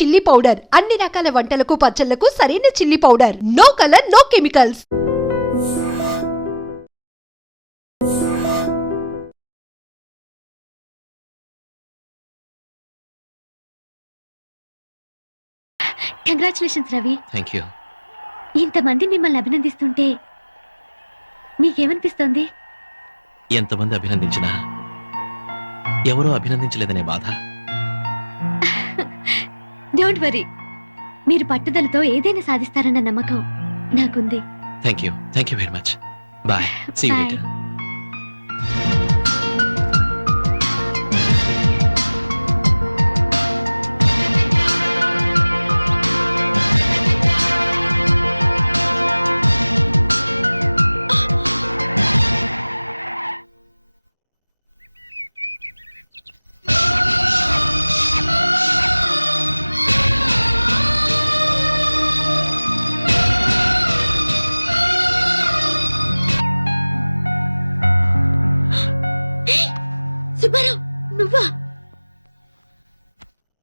Chilli powder అన్ని రకాల వంటలకు పచ్చళ్లకు సరైన chilli powder. No colour, no chemicals. Congratulations Ravi. Thank you. ఇంతమంది మిమ్మల్ని అభినందిస్తుంటే మీకేమనిపిస్తోంది? ఎంతమంది అభినందించినా ఎవరో అభినందించలేదనే బాధ. డోంట్ వరీ, మీరు పట్టుదలతో ఏదైనా సాధిస్తారన్న నమ్మకం నాకుంది. Thank you very much. Bye. See you later.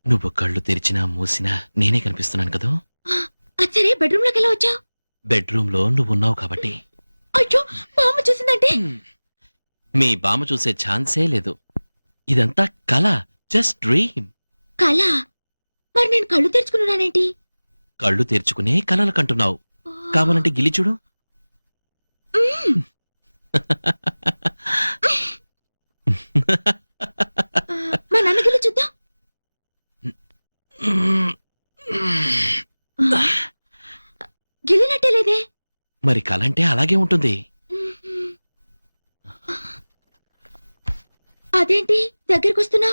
నువ్వు కళ్ళు తెరిచినా మూసినా నేనే కనిపిస్తున్నాను కదా. అచ్చరే, బెడ్రూమ్ లోకి ఎలా వచ్చావు? బెడ్రూమ్ లో నువ్వు ఉన్నావు కాబట్టి. అయ్యో, బామ్మ చూసిందంటే? మీ బామ్మ చూసే ఛాన్సే లేదు. ఇదంతా కళ, జస్ట్ డ్రీమ్. కళ? మరి నేను కళ్ళు తెరుచుకున్నానేంటి? కళ్ళు తెరుచుకునే కలలు కంటున్నావు. కావాలంటే గిలి చూడు. మా నాన్న గిలి చూద్దాం. గిలినట్టే లేదే. మరి కలంటే అలాగే ఉంటుంది. అదేంటి దగ్గరికి వస్తున్నా?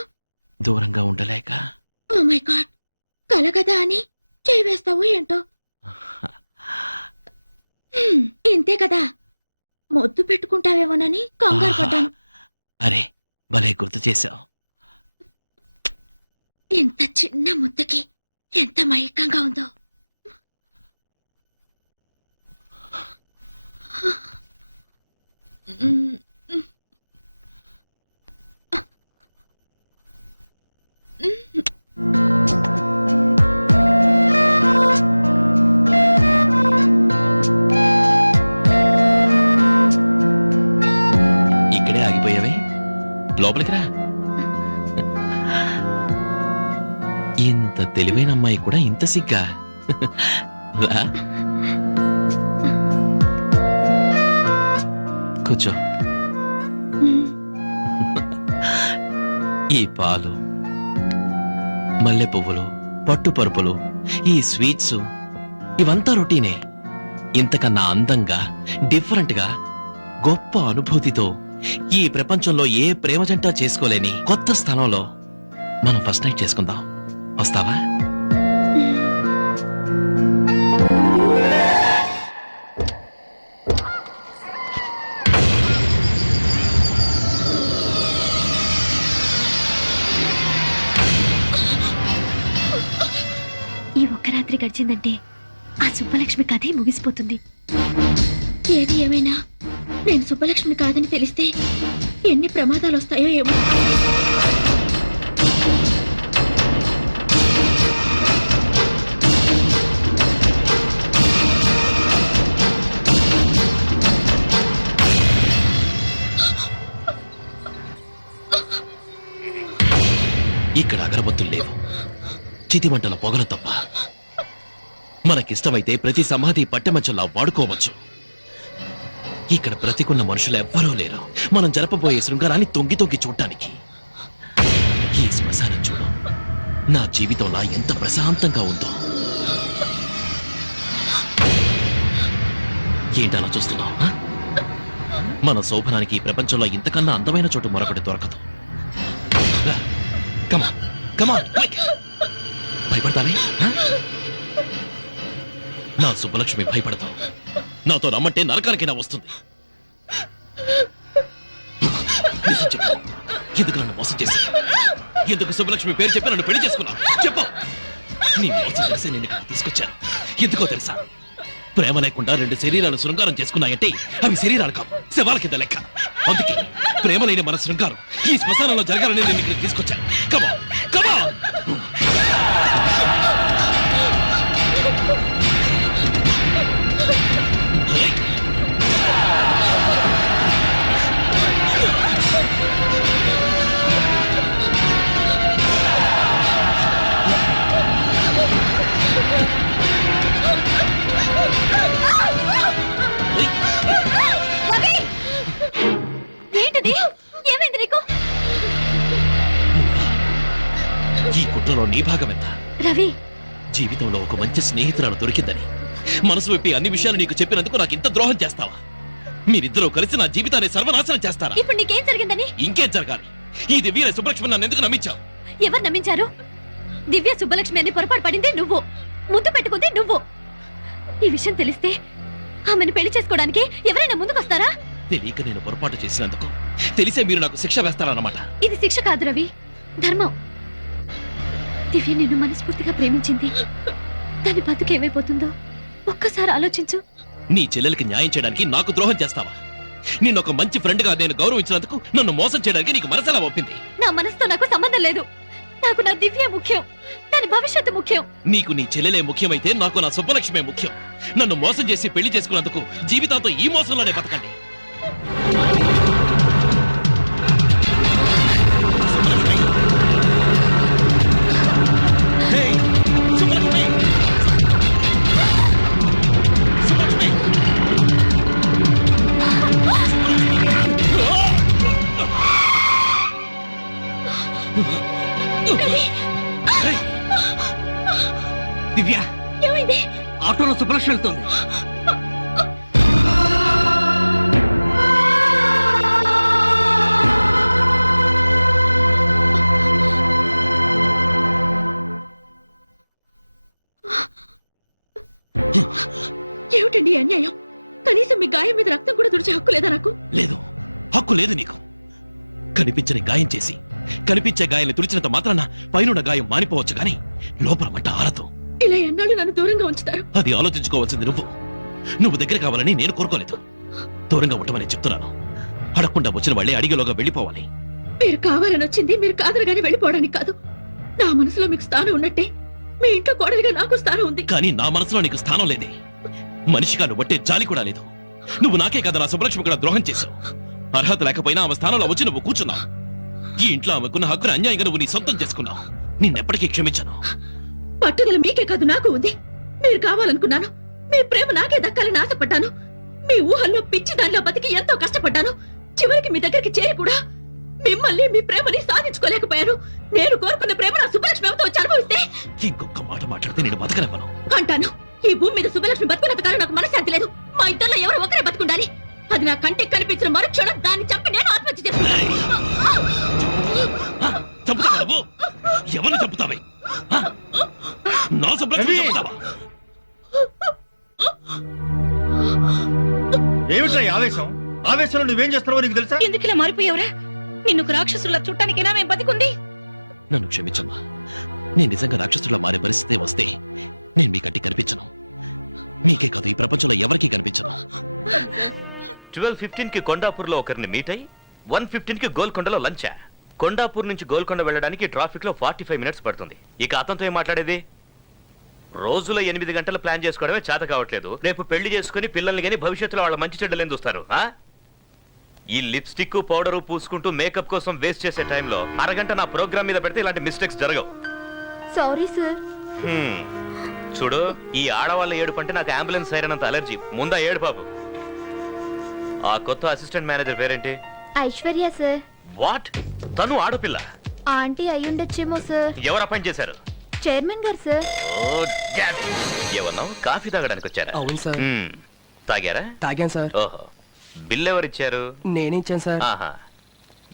దూరంగా ఉండలేక. ఓ మై గాడ్, కల కదా అని చేయి వేస్తావు ఏంటో. ఇంతే కదా, మొద్దు పెట్టుకుంటావేమోనని కంగారు పడ్డాను. అరే, భలే గుర్తు చేశావు. ఇంత చిన్న ముద్దకి ఎంత మైకంగా ఉందో. ఇక్కడే ఆగిపోయావే, లోపలికి రా. ఇంత తెలివైన అమ్మాయి కూడా ఇంత సిగ్గా? రా, కూర్చో. ఈ పాలు, మల్లె పువ్వులు, పట్టు పరుపులు, ఈ స్వీట్స్ ఇవంతా రొటీనే. ఇంతకన్నా అందంగా, డిఫరెంట్ గా, గొప్ప అనుభూతితో ఈ ప్రపంచంలో ఏ ప్రేమ జంట చేసుకోలేని కొత్త స్థానంలో మనం ఫస్ట్ నైట్ చేసుకుందాం. వస్తావా? ఈ ఒక్క రాత్రి గడిచిందంటే ఆ సుబ్బలక్ష్మి కథే ముగిసిపోతుంది. ఏది ఏమైనా నేను సుబ్బలక్ష్మి కాదని తెలిస్తే ఎన్ని ప్రమాదాలు వస్తాయో ఏమో. ఇక్కడ అగరబత్తులు లేవు, చితిమంటల పొగలు తప్ప. మనకిష్టమైతే ప్రతి సమాధి పట్టెమంచంలా వాడుకోవచ్చు. ఇక్కడ బ్రతికున్న మనుషులు ఎవ్వరూ లేరు మనం జరపబోయే శృంగారాన్ని తొంగి తొంగి చూడటానికి. ఈ శ్మశానం చూడు, నా జీవితంలా ఎంత ప్రశాంతంగా ఉందో. ఏంటలా చూస్తున్నావు? మన శోభనానికి ఈ ప్రపంచంలో ఇంతకన్నా అందమైన చోటు మరొకటి దొరకదు. భయపడతావే? నా సుబ్బలక్ష్మి భయపడతావు. నాతో రమ్మంటే నరకానికైనా వస్తుంది. ఎందుకు నన్ను మోసం చేసి, ఎందుకు సుబ్బలక్ష్మి పేరు చెప్పి నన్ను పెళ్లి చేసుకున్నావు? చెప్పు. నీ మోసం తెలిసి నేను ఇక్కడ తీసుకొచ్చాను. ఎందుకో తెలుసా? ప్రేమ లేకుండా రెండు శరీరాలు శృంగారం చేసుకున్నాయంటే అవి శరీరాలు కావు, శవాల కింద లెక్క. అందుకే ప్రేమ లేని మన శృంగారం ఈ శ్మశానంలో జరగాలని నేను ఇక్కడ తీసుకొచ్చాను. కమా కమా నీ భాగం ఎంత? రవి, జీవితంలో ఒక మంచి స్నేహితురాలు దొరికిందని మనసు విప్పి అన్ని విషయాలు నీకు చెప్పినందుకు నాకు ఇంత ద్రోహం చేస్తావా? మీరిద్దరూ కలిసి నా జీవితాన్ని సర్వనాశనం చేస్తారా? ఇప్పుడు నీకేం జరిగిందని? ఇంకేం జరగాలి? ఈ దివ్య సుబ్బలక్ష్మి నన్ను ఎందుకు నమ్మించావు? ఎవరు నమ్మించారు? దివ్య సుబ్బలక్ష్మి అని పొరపాటు పడింది నువ్వు, ముద్దు పెట్టుకుంది నువ్వు. ఈ విషయం తెలిస్తే ఆమెను పెళ్లి చేసుకోవడానికి ఎవరైనా ముందుకొస్తారా? తెలియక నేను పొరపాటు చేసినందుకు తెలిసే మీరు నాకు శిక్ష వేస్తారన్నమాట. ఇది శిక్ష కాదు రవి, ధర్మం. దివ్య నిన్ను మనస్ఫూర్తిగా ప్రేమించింది. దాని బతుకేమైపోతుందో ఒక్కసారి ఆలోచించు. నీ చెల్లెలకి న్యాయం చేయడానికి నాకు ద్రోహం చేస్తావా? నిన్న ఒక మంచి ఫ్రెండ్ గా నేను గౌరవించినందుకు నన్ను మోసం చేయడానికి నీకు మనసెలా ఒప్పింది? నా మనసుతో నాకు సంబంధం లేదు. నాకు నా దివ్య ముఖ్యం, దాని భవిష్యత్తు ముఖ్యం. నీకు నీ చెల్లెలే ముఖ్యమైతే నాకు నా సుబ్బలక్ష్మే ముఖ్యం. నన్ను మోసం చేసి పెళ్లి చేసుకున్నందుకు జీవితాంతో ఈ మోసంలోనే బతకండి. Hey! సుబ్బలక్ష్మి! సుబ్బలక్ష్మి! Hey! దివ్య, ఏమైంది? ఆటోలో సుబ్బలక్ష్మి వెళ్తోంది. ఏమిటండి ఈ అన్యాయం? కనీసం మీ గాయం మీద రక్తం కూడా తుడిచే హక్కు లేదా నాకు? లేదు, హక్కు లేదు నీకు. కనిపించని గాయం చేసి కనిపించే గాయాన్ని తుడిచినంత మాత్రాన పైనున్న గాయం మానిపోవచ్చు గాని లోపల మంట ఆరదు. ఇలా ఎన్నాళ్ళు నన్ను దూరంగా ఉంచుతారు? అది ఆలోచించుకోవాల్సింది నువ్వు దగ్గర కావాలని నేను కోరుకోలేదు. దూరంగా ఉండమని చెప్తున్నాను. అడగకుండా వచ్చిన వాళ్ళే అడిగేలోగా వెళ్ళిపోవాలి. మీరు కావాలని వచ్చింది మీరు కాదనగానే వెళ్ళిపోవడానికి కాదు. నా మనసులో మీకు స్థానం ఉన్నట్టే మీ ఇంట్లో కోడలిగా నాకు స్థానం ఉంది. కానీ నా మనసులో నీకు స్థానం లేదే. మనిషిగా నువ్వు బట్టే జాలి కూడా లేదు. నువ్వు నాకే కదా నా సుబ్బలక్ష్మి కూడా ద్రోహం చేశావు. అర్హత లేకపోయినా ఆమె స్థానంలో వచ్చి నువ్వు కూర్చున్నావు. ఈ ఇంట్లో ఆమెకున్న హక్కును అన్యాయంగా నువ్వు నీ సొంతం చేసుకున్నావు. నిన్నెప్పటికీ క్షమించను. పట్టుదల మీకే కాదు నాకు ఉంది. మీరు కావాలనుకున్నాను. మీ ప్రేమ నాకే దక్కాలని ఆశపడ్డాను. మీ ఊహల్లో పిచ్చి దానిలో బతికి ఎంతో కష్టపడ్డాను. చివరికి మీ దగ్గరికి చేరి కూడా మిమ్మల్ని మీ ప్రేమని సాధించుకోలేకపోయాను. నేను కోరుకున్న ప్రేమ నా సుబ్బలక్ష్మి ఎవరితో వచ్చి అనుభవిస్తే ఇంకొక మాట మాట్లాడితే నేను బతకనివ్వను అంటాను. ఈ భూమి మీద సుబ్బలక్ష్మి బతుకున్నంత కాలం నాకు మనశ్శాంతి లేదు. మా ఇద్దరిలో ఎవరో ఒకరే బతుకుండాలి. అది నా కంటికి కనిపించిన మరుక్షణం దాన్ని చంపి నేను ఆత్మహత్య చేసుకున్నాను. చంపుతావా నువ్వు? ఎవరిని చంపుతావే? నా సుబ్బలక్ష్మి చంపుతావా? ఏమిట్రా ఈ ఆవేశం? ఆవేశంలో నువ్వేం చేస్తున్నావో నీకు తెలుసా? ఎందుకిలా మారిపోయావురా? నిన్ను రాక్షసుల చుట్టానికైనా మేము బతికుంది. నన్ను క్షమించమ్మా. నేను నిజంగా రాక్షసులా మారే పరిస్థితి వస్తే నేను మీ కంటికి కనిపించను. మీకే కాదు ఈ ప్రపంచంలో ఎవరికీ కనిపించను. 12:15 కి కొండాపూర్లో ఒకరిని మీట్ అయ్యి 1:15 కి గోల్కొండలో లంచా. కొండాపూర్ నుంచి గోల్కొండ వెళ్ళడానికి ట్రాఫిక్ లో 45 మినిట్స్ పడుతుంది. ఇక అతనితో ఏం మాట్లాడేది? రోజులో 8 గంటలు ప్లాన్ చేసుకోవడమే చేత కావట్లేదు. రేపు పెళ్లి చేసుకుని పిల్లల్ని గాని భవిష్యత్తులో వాళ్ళ మంచి చెడ్డలేం చూస్తారు. ఈ లిప్స్టిక్ పౌడరు పూసుకుంటూ మేకప్ కోసం వేస్ట్ చేసే టైంలో అరగంట నా ప్రోగ్రామ్ మీద పెడితే ఇలాంటి మిస్టేక్స్ జరగవు. Sorry sir. చూడు, ఈ ఆడవాళ్ళ ఏడుపు అంటే నాకు అంబులెన్స్ సైరన్ అంత అలర్జీ. ముందా ఏడు బాబు. ఆ కొత్త అసిస్టెంట్ మేనేజర్ పేరేంటి? ఐశ్వర్య సార్. వాట్? తను ఆడపిల్ల? ఆంటీ అయ్యుండొచ్చేమో సార్. ఎవరు అపాయింట్ చేశారు? చైర్మన్ గారు సార్. ఏమన్నావు? కాఫీ తాగడానికి వచ్చారా? అవును సార్. తాగారా? తాగాను సార్. ఓహో, బిల్ ఎవరిచ్చారు? నేనే ఇచ్చాను సార్. ఆహా,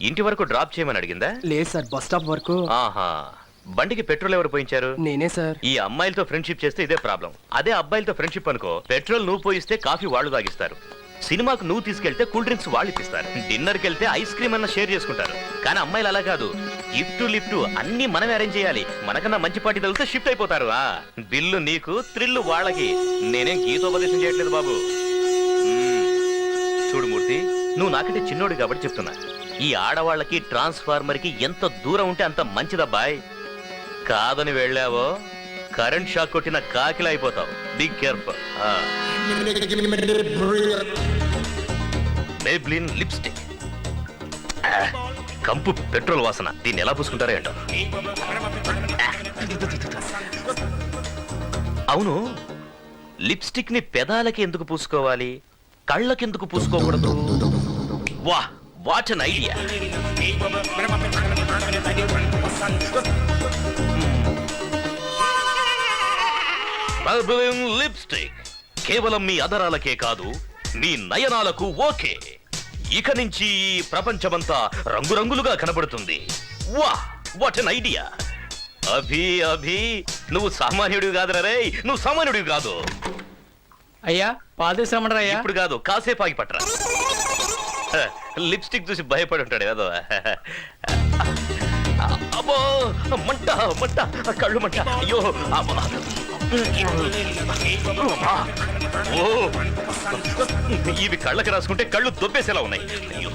ఇంటి వరకు డ్రాప్ చేయమని అడిగిందా? లేదు సార్, బస్ స్టాప్ వరకు. ఆహా, బండికి పెట్రోల్ ఎవరు పోయించారు? నేనే సార్. ఈ అమ్మాయిలతో ఫ్రెండ్షిప్ చేస్తే ఇదే ప్రాబ్లం. అదే అబ్బాయిలతో ఫ్రెండ్షిప్ అనుకో, పెట్రోల్ నువ్వు పోయిస్తే కాఫీ వాళ్ళు తాగిస్తారు. సినిమాకు నువ్వు తీసుకెళ్తే కూల్ డ్రింక్స్ వాళ్ళు ఇప్పిస్తారు. డిన్నర్కి వెళ్తే ఐస్ క్రీమ్ అన్న షేర్ చేసుకుంటారు. కానీ అమ్మాయిలు అలా కాదు. గిఫ్ట్ లిఫ్ట్ అన్ని మనమే అరేంజ్ చేయాలి. మనకన్నా మంచి పార్టీ తగిలితే షిఫ్ట్ అయిపోతారు. బిల్లు నీకు, థ్రిల్లు వాళ్ళకి. నేనేం గీతోపదేశం చేయట్లేదు బాబు. చూడు మూర్తి, నువ్వు నాకంటే చిన్నోడు కాబట్టి చెప్తున్నా. ఈ ఆడవాళ్ళకి ట్రాన్స్ఫార్మర్ కి ఎంత దూరం ఉంటే అంత మంచిదబ్బాయ్. కాదని వెళ్ళావో కరెంట్ షాక్ కొట్టిన కాకిలా అయిపోతావు. Be careful. మేబ్లిన్ లిప్స్టిక్, కంపు పెట్రోల్ వాసన. దీన్ని ఎలా పూసుకుంటారో ఏంటో. అవును, లిప్స్టిక్ ని పెదాలకి ఎందుకు పూసుకోవాలి, కళ్ళకెందుకు పూసుకోకూడదు? వా, what an idea. Troubling lipstick కేవలం మీ అదరాలకే కాదు మీ నయనాలకు ఓకే. ఇక నుంచి ఈ ప్రపంచమంతా రంగురంగులుగా కనబడుతుంది. వా what an idea. Abhi Abhi నువ్వు సామాన్యుడివి కాదురా రే, నువ్వు సామాన్యుడివి కాదు. అయ్యా పాదేశ్రమణరా అయ్యా. ఇప్పుడు కాదు, కాసేపు ఆగి పట్టరా. లిప్స్టిక్ చూసి భయపడి ఉంటాడు కదా. అబ్బో మంట మంట, కళ్ళు మంట. అయ్యో అబ్బా. ఓ ఇవి కళ్ళకి రాసుకుంటే కళ్ళు దొబ్బేసేలా ఉన్నాయి. అయ్యో.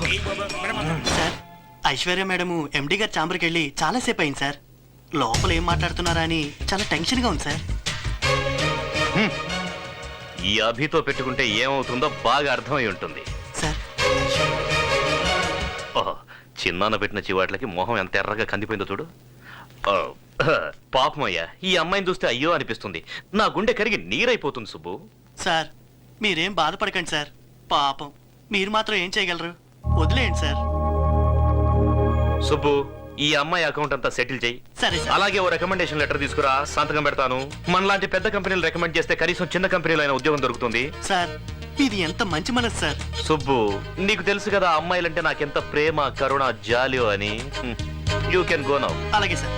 సార్ ఐశ్వర్య మేడము ఎండి గారి ఛాంబర్కి వెళ్ళి చాలాసేపు అయింది సార్. లోపల ఏం మాట్లాడుతున్నారా అని చాలా టెన్షన్గా ఉంది సార్. ఈ అభితో పెట్టుకుంటే ఏమవుతుందో బాగా అర్థమై ఉంటుంది. సార్ ఓహో, చిన్నాన్న పెట్టిన చివాట్లకి మొహం ఎంత ఎర్రగా కందిపోయిందో చూడు. పాపమయ్యా, ఈ అమ్మాయిని చూస్తే అయ్యో అనిపిస్తుంది. నా గుండె కరిగి నీరైపోతుంది సుబ్బు. సార్ మీరేం బాధపడకండి సార్. పాపం మీరు మాత్రం ఏం చేయగలరు, వదిలేయండి సార్. సుబ్బు, ఈ అమ్మాయి అకౌంట్ అంతా సెటిల్ చేయి. సరే సార్. అలాగే ఓ రికమెండేషన్ లెటర్ తీసుకురా, సంతకం పెడతాను. మనలాంటి పెద్ద కంపెనీలు రికమెండ్ చేస్తే కనీసం చిన్న కంపెనీలో అయినా ఉద్యోగం దొరుకుతుంది. సార్ ఇది ఎంత మంచి మనసు సార్. సుబ్బు, నీకు తెలుసు కదా అమ్మాయిలంటే నాకెంత ప్రేమ, కరుణ, జాలియో అని. You can go now. అలాగే సార్.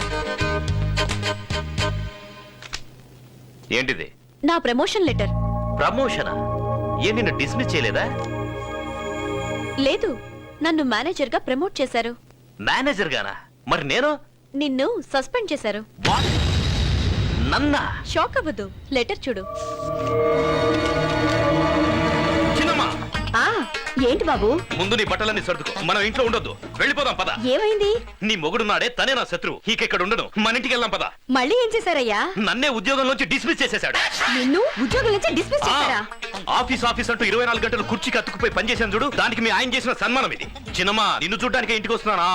ఏంటిది? నా ప్రమోషన్ లెటర్. ప్రమోషనా? ఏ నిన్ను డిస్మిస్ చేయలేదా? లేదు, నన్ను మేనేజర్ గా ప్రమోట్ చేశారు. మేనేజర్ గానా? మరి నేను? నిన్ను సస్పెండ్ చేశారు. What? నన్నా? షాక్ అవ్వద్దు, లెటర్ చూడు. చిన్నమ్మా, ఏంటి బాబు? ముందు నీ బట్టలన్నీ సర్దుకో. మనం ఇంట్లో ఉండొద్దు, వెళ్ళిపోదాం పద. ఏమైంది? నీ మొగుడున్నాడే, తనే నా శత్రువు. ఇక్కడ ఉండను, మన ఇంటికి వెళ్దాం పద. మళ్ళీ ఏం చేశారయ్యా? నన్నే ఉద్యోగంలోంచి డిస్మిస్ చేసేశాడు. నిన్ను ఉద్యోగం నుంచి డిస్మిస్ చేశారా? ఆఫీస్ ఆఫీస్ అంటూ 24 గంటలు కుర్చీకి అతుక్కుపోయి పనిచేసాను చూడు, దానికి మీ ఆయన చేసిన సన్మానం ఇది. చిన్నమ్మా, నిన్ను చూడ్డానికి ఇంటికి వస్తున్నానా?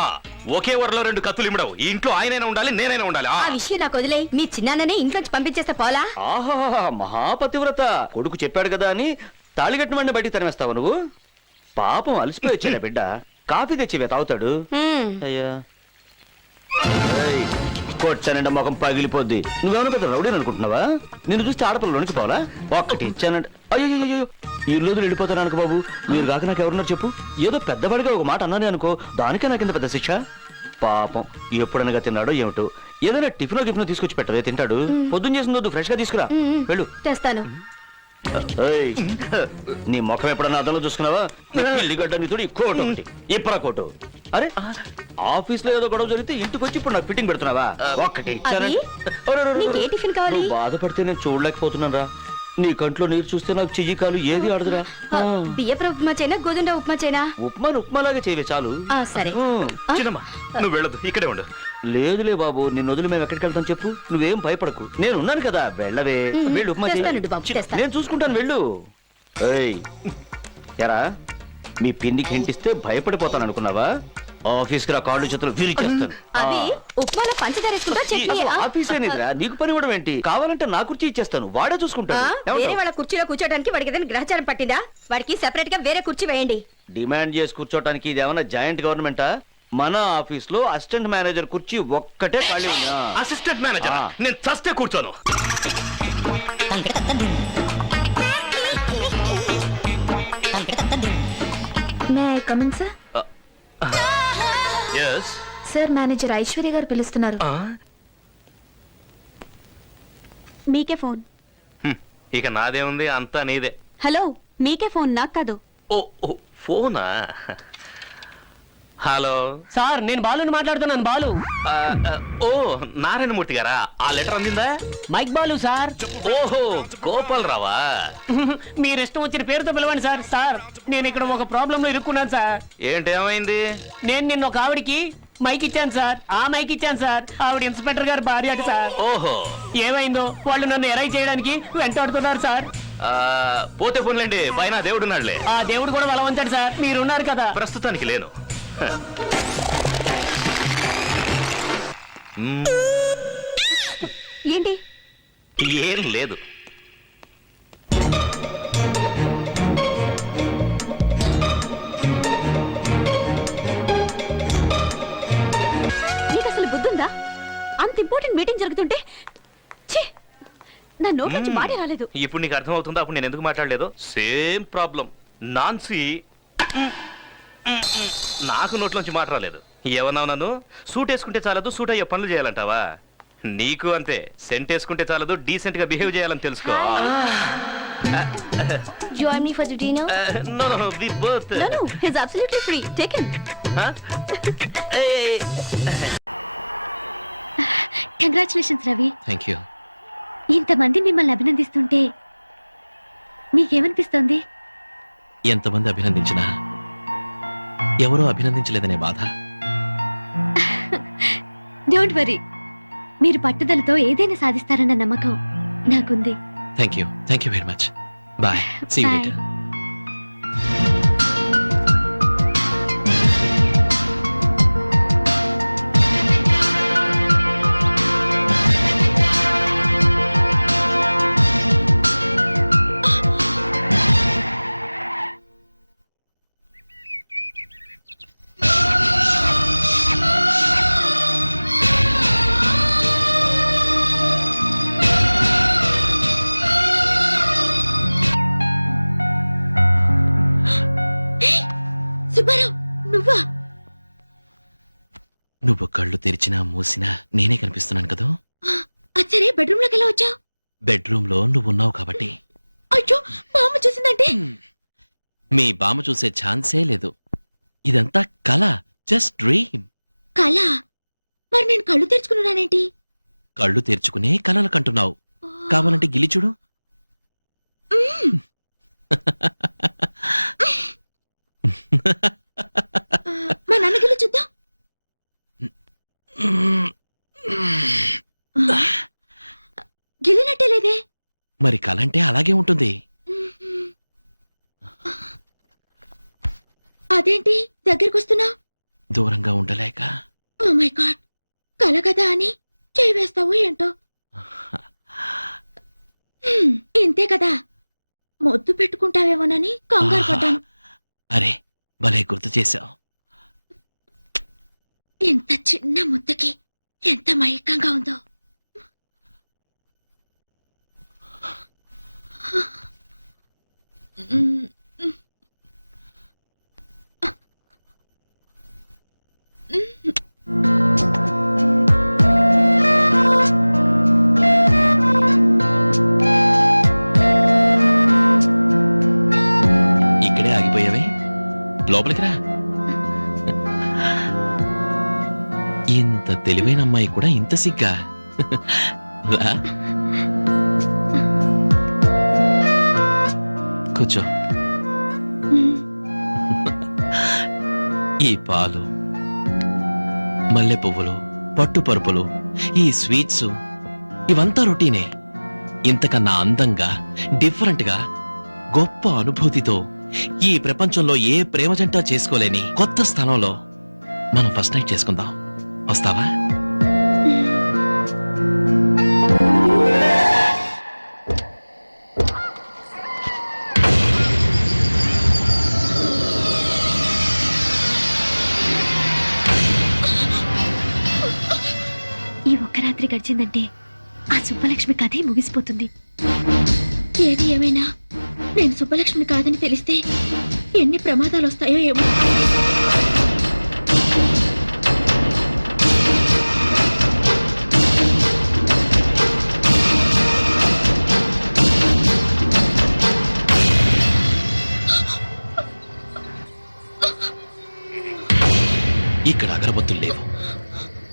ఒకే వరలో 2 కత్తులు ఇమ్మడవు. ఈ ఇంట్లో ఆయనైనా ఉండాలి, నేనైనా ఉండాలి. ఆ విషయం నాకు వదిలే. మీ చిన్నాన్ననే ఇంట్లోంచి పంపించేస్తే పోలా? ఆహా మహాపతివ్రత, కొడుకు చెప్పాడు కదా అని తాళిగట్టమండి బయటికి తరిమేస్తావు నువ్వు? పాపం అలసిపోయి వచ్చాడా బిడ్డ, కాఫీ తెచ్చివే తాగుతాడు. అయ్యా కొట్టానంటే ముఖం పగిలిపోద్ది. నువ్వేమైనా పెద్ద రౌడీని అనుకుంటున్నావా? నిన్ను చూస్తే ఆడపిల్లలోనికి పోవాలా? ఒక్కటి ఇచ్చానంటే అయ్యో ఇల్లు వెళ్ళిపోతాను అనుకో బాబు. మీరు కాక నాకు ఎవరున్నారు చెప్పు? ఏదో పెద్దవాడిగా ఒక మాట అన్నానే అనుకో, దానికే నాకింత పెద్ద శిక్ష. పాపం ఎప్పుడనగా తిన్నాడో ఏమిటో. ఏదైనా టిఫినో గిఫినో తీసుకొచ్చి పెట్టవే, తింటాడు. పొద్దున్న చేసిన వద్దు, ఫ్రెష్ గా తీసుకురా. వెళ్ళు. తెస్తాను. ఏయ్, నీ ముఖం ఎప్పుడన్నా అర్థంలో చూసుకున్నావా? ఇల్లిగడ్డ నీతుడు కోటు ఒకటి, ఇప్పరా కోటు. అరే ఆఫీస్ లో ఏదో గొడవ జరిగితే ఇంటికి వచ్చి ఇప్పుడు నాకు ఫిట్టింగ్ పెడుతున్నావా? ఒక్కటి ఇచ్చానంటే నీకే టిఫిన్ కావాలి? నువ్వు బాధపడితే నేను చూడలేకపోతున్నాను రా. నీ కంట్లో నీరు చూస్తే నాకు చెయ్యి కాలు ఏది ఆడదురా. బియ్యపు ఉప్మా చేయనా, గోధుమ ఉప్మా చేయనా? ఉప్మాను ఉప్మాలాగా చేయవే చాలు. సరే. చిన్నమ్మా, నువ్వు వెళ్ళదు, ఇక్కడే ఉండు. లేదులే బాబు, నిన్ను వదిలి మేము ఎక్కడికి వెళ్తాం చెప్పు? నువ్వేం భయపడకు, నేను ఉన్నాను కదా. వెళ్ళవే, వెళ్ళు ఉప్మా చేయి. తెస్తానండి బాబు, తెస్తాను. నేను చూసుకుంటాను, వెళ్ళు. ఏయ్ ఎరా, మీ పిన్నికి హింటిస్తే భయపడిపోతాను అనుకున్నావా? ఆఫీస్ కి రా, కాళ్ళు చేతులు విరిచేస్తాను. అది ఉప్మాలో పంచదార వేసుకుంటా, చట్నీ. ఆఫీస్ ఏనిదిరా, నీకు పని ఇవ్వడం ఏంటి? కావాలంటే నా కుర్చీ ఇచ్చేస్తాను, వాడే చూసుకుంటాడు. వేరే వాళ్ళ కుర్చీలో కూర్చోడానికి వాడికి ఏదైనా గ్రహచారం పట్టిందా? వాడికి సెపరేట్ గా వేరే కుర్చీ వేయండి. డిమాండ్ చేసి కూర్చోటానికి ఇది ఏమన్నా జాయింట్ గవర్నమెంటా? మన ఆఫీస్ లో అసిస్టెంట్ మేనేజర్ కుర్చీ ఒక్కటే ఖాళీ ఉందా? అసిస్టెంట్ మేనేజర్ నేను చస్తే కూర్చోను. May I come in sir? yes sir, manager Aishwarya గారు పిలుస్తున్నారు. మీకే ఫోన్. ఇక నాదేముంది, అంతా నీదే. హలో, మీకే ఫోన్, నాకు కాదు. ఓ ఫోనా? హలో సార్, నేను బాలుని మాట్లాడుతున్నాను. బాలు. ఓ నారాయణమూర్తి గారా? ఆ లెటర్ అందిందా? Mike Balu sir. ఓహో, గోపాల్ రావా? మీరు ఇష్టం వచ్చిన పేరుతో పిలవండి సార్. సార్, నేను ఇక్కడ ఒక ప్రాబ్లం లో ఇరుక్కున్నాను సార్. ఏంటేమైంది? నేను నిన్న ఒక ఆవిడికి మైక్ ఇచ్చాను సార్. ఆ మైక్ ఇచ్చాను సార్. ఆవిడ ఇన్స్పెక్టర్ గారు భార్య అట సార్. ఓహో, ఏమైందో వాళ్ళు నన్ను ఎరై చేయడానికి వెంటాడుతున్నారు సార్. పోతే పోన్లేండి, పైన దేవుడున్నాడులే. ఆ దేవుడు కూడా బలవంతాడు సార్. మీరున్నారు కదా. ప్రస్తుతానికి లేను. ఏంటి? ఏం లేదు. నీకు అసలు బుద్ధుందా? అంత ఇంపార్టెంట్ మీటింగ్ జరుగుతుంటే ఛీ, నా నోట్లోంచి మాడే రాలేదు. ఇప్పుడు నీకు అర్థం అవుతుందా అప్పుడు నేను ఎందుకు మాట్లాడలేదు? Same problem. నాన్సీ నాకు నోట్లోంచి మాట రాలేదు. ఏమన్నావు నన్ను? సూట్ వేసుకుంటే చాలదు, సూట్ అయ్యే పనులు చేయాలంటావా? నీకు అంతే, సెంట్ వేసుకుంటే చాలదు, డీసెంట్ గా బిహేవ్ చేయాలని తెలుసుకో. Join me for the dinner. No, we both. No, he's absolutely free. Take him. Huh? Hey. Congratulations Ravi. Thank you. ఇంతమంది మిమ్మల్ని అభినందిస్తుంటే మీకేమనిపిస్తోంది? ఎంతమంది అభినందించినా ఎవరో అభినందించలేదనే బాధ. డోంట్ వరీ, మీరు పట్టుదలతో ఏదైనా సాధిస్తారన్న నమ్మకం నాకుంది. Thank you very much. Bye, see you Bye. Later. Subbarao, నువ్వా? నువ్వు కళ్ళు తెరిచినా మూసినా నేనే కనిపిస్తున్నాను కదా. అచ్చరే బెడ్రూమ్ లోకి ఎలా వచ్చావు? బెడ్రూమ్ లో నువ్వు ఉన్నావు కాబట్టి. అయ్యో, మా అమ్మ చూసిందంటే? మీ బామ్మ చూసే ఛాన్సే లేదు. ఇదంతా కళ, జస్ట్ డ్రీమ్. కళ? మరి నేను కళ్ళు తెరుచుకున్నానేంటి? కళ్ళు తెరుచుకునే కలలు కంటున్నావు. కావాలంటే గిలి చూడు. మా నాన్నగిల్లు చూద్దాం. గిల్లినట్టే లేదే. మరి కలంటే అలాగే ఉంటుంది. అదేంటి దగ్గరికి వస్తున్నావు? దూరంగా ఉండలేక. ఓ మై గాడ్, కల కదా అని చేయి వేస్తావు ఏంటో. ఇంతే కదా, మొద్దు పెట్టుకుంటావేమోనని కంగారు పడ్డాను. అరే, భలే గుర్తు చేశావు. ఇంత చిన్న ముద్దకి ఎంత మైకంగా ఉందో. ఇక్కడే ఆగిపోయావే, లోపలికి రా. ఇంత తెలివైన అమ్మాయి కూడా ఇంత సిగ్గా? రా, కూర్చో. ఈ పాలు, మల్లె పువ్వులు, పట్టు పరుపులు, ఈ స్వీట్స్ ఇవంతా రొటీనే. ఇంతకన్నా అందంగా, డిఫరెంట్ గా, గొప్ప అనుభూతితో ఈ ప్రపంచంలో ఏ ప్రేమ జంట చేసుకోలేని కొత్త స్థలంలో మనం ఫస్ట్ నైట్ చేసుకుందాం. వస్తావా? ఈ ఒక్క రాత్రి గడిచిందంటే ఆ సుబ్బలక్ష్మి కథే ముగిసిపోతుంది. ఏది ఏమైనా నేను సుబ్బలక్ష్మి కాదని తెలిస్తే ఎన్ని ప్రమాదాలు వస్తాయో ఏమో. ఇక్కడ అగరబత్తులు లేవు,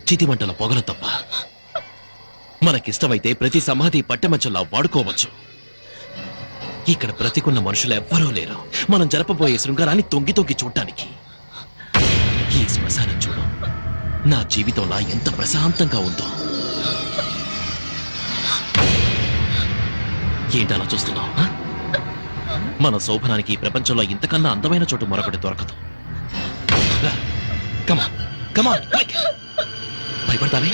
చితిమంటల పొగలు తప్ప. మనకిష్టమైతే ప్రతి సమాధి పట్టెమంచంలా వాడుకోవచ్చు. ఇక్కడ బ్రతికున్న మనుషులు ఎవ్వరూ లేరు మనం జరపబోయే శృంగారాన్ని తొంగి తొంగి చూడటానికి. ఈ శ్మశానం చూడు, నా జీవితంలో ఎంత ప్రశాంతంగా ఉందో. ఏంటలా చూస్తున్నావు? మన శోభనానికి ఈ ప్రపంచంలో ఇంతకన్నా అందమైన చోటు మరొకటి దొరకదు. కమా కమా, భయపడతావే?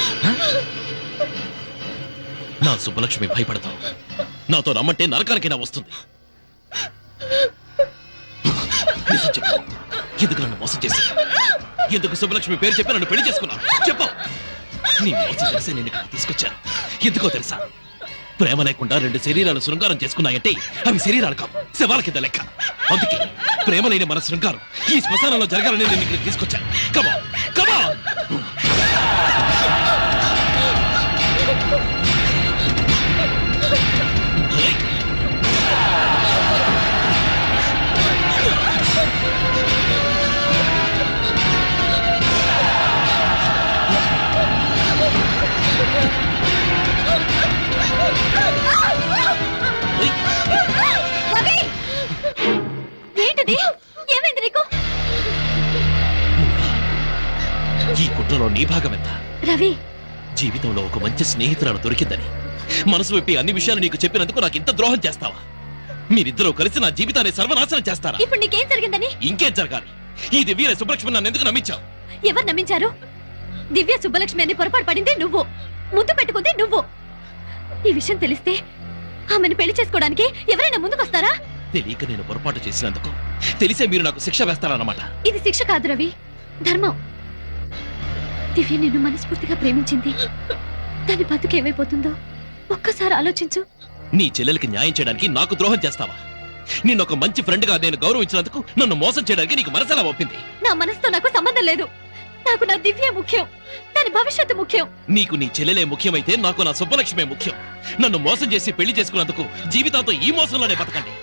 నా సుబ్బలక్ష్మి భయపడతావు. నాతో రమ్మంటే నరకానికైనా వస్తుంది. నిజం చెప్పు, ఎందుకు నన్ను మోసం చేసి, ఎందుకు సుబ్బలక్ష్మి పేరు చెప్పి నన్ను పెళ్లి చేసుకున్నావు? చెప్పు. నీ మోసం తెలిసి నేను ఇక్కడికి తీసుకొచ్చాను. ఎందుకో తెలుసా? ప్రేమ లేకుండా రెండు శరీరాలు శృంగారం చేసుకున్నాయంటే అవి శరీరాలు కావు, శవాల కింద లెక్క. అందుకే ప్రేమ లేని మన శృంగారం ఈ శ్మశానంలో జరగాలని నేను ఇక్కడికి తీసుకొచ్చాను. కమా కమా ఏంటిది? ఏమైంది నీకు? ఈ కుట్రలో నీ భాగం ఎంత? రవి, జీవితంలో ఒక మంచి స్నేహితురాలు దొరికిందని మనసు విప్పి అన్ని విషయాలు నీకు చెప్పినందుకు నాకు ఇంత ద్రోహం చేస్తావా? మీరిద్దరూ కలిసి నా జీవితాన్ని సర్వనాశనం చేస్తారా? ఇప్పుడు నీకేం జరిగిందని? ఇంకేం జరగాలి? ఈ దివ్య సుబ్బలక్ష్మి నన్ను ఎందుకు నమ్మించావు? ఎవరు నమ్మించారు? దివ్య సుబ్బలక్ష్మి అని పొరపాటు పడింది నువ్వు, ముద్దు పెట్టుకుంది నువ్వు. ఈ విషయం తెలిస్తే ఆమెను పెళ్లి చేసుకోవడానికి ఎవరైనా ముందుకొస్తారా? తెలియక నేను పొరపాటు చేసినందుకు తెలిసే మీరు నాకు శిక్ష వేస్తారన్నమాట. ఇది శిక్ష కాదు రవి, ధర్మం. దివ్య నిన్ను మనస్ఫూర్తిగా ప్రేమించింది. దాని బతుకు ఏమైపోతుందో ఒక్కసారి ఆలోచించు. నీ చెల్లెలకి న్యాయం చేయడానికి నాకు ద్రోహం చేస్తావా? నిన్ను ఒక మంచి ఫ్రెండ్ గా నేను గౌరవించినందుకు నన్ను మోసం చేయడానికి నీకు మనసెలా ఒప్పింది? నా మనసుతో నాకు సంబంధం లేదు. నాకు నా దివ్య ముఖ్యం, దాని భవిష్యత్తు ముఖ్యం. నీకు నీ చెల్లెలే ముఖ్యమైతే నాకు నా సుబ్బలక్ష్మే ముఖ్యం. నన్ను మోసం చేసి పెళ్లి చేసుకున్నందుకు జీవితాంతో ఈ మోసంలోనే బతకండి.